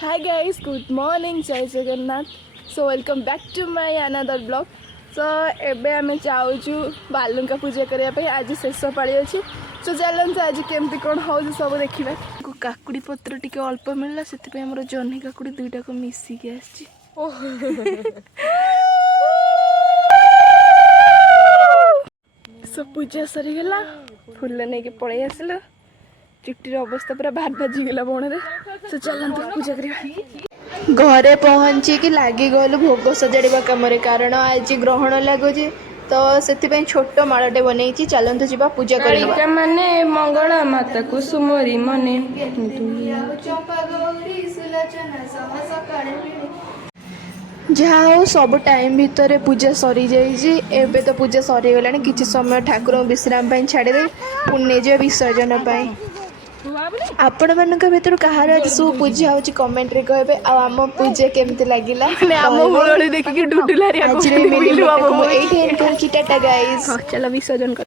Hi guys, good morning, Jai Jagannath. So welcome back to my another vlog. So एबे आमे जाऊचु बालुंका पूजा करिया पे आज शेष पाड़ी अछि. So चलंत आज केमती कोन होउ सब देखिबा. को काकुडी पत्र टिके अल्प मिलला सेति पे हमर जन्ही काकुडी दुईटा को मिसी के आछि. सब पूजा सरी गेला फुल नै के पळै आसला. चुट्टीर अवस्था पूरा भात भाजी गला बणे. तो चलंत पूजा करिया. घरे पहुँची कि लगी गलु भोग सजाड़ा कम कारण आज ग्रहण लगुच तो से छोट माड़े बनई चलतु जा पूजा कर माने मंगला माता को सुमरी मने जहाँ हो सब टाइम भितर पूजा सरी जाइए तो पूजा सरी गला कि समय ठाकुर विश्राम छाड़दे पुण्य जो विसर्जन पाई आपण मान भर कहार आज सब पूजा हो कमेंट रे कहबे आम पूजा केमती लगिला आज टाटा गाइस चलो विसर्जन कर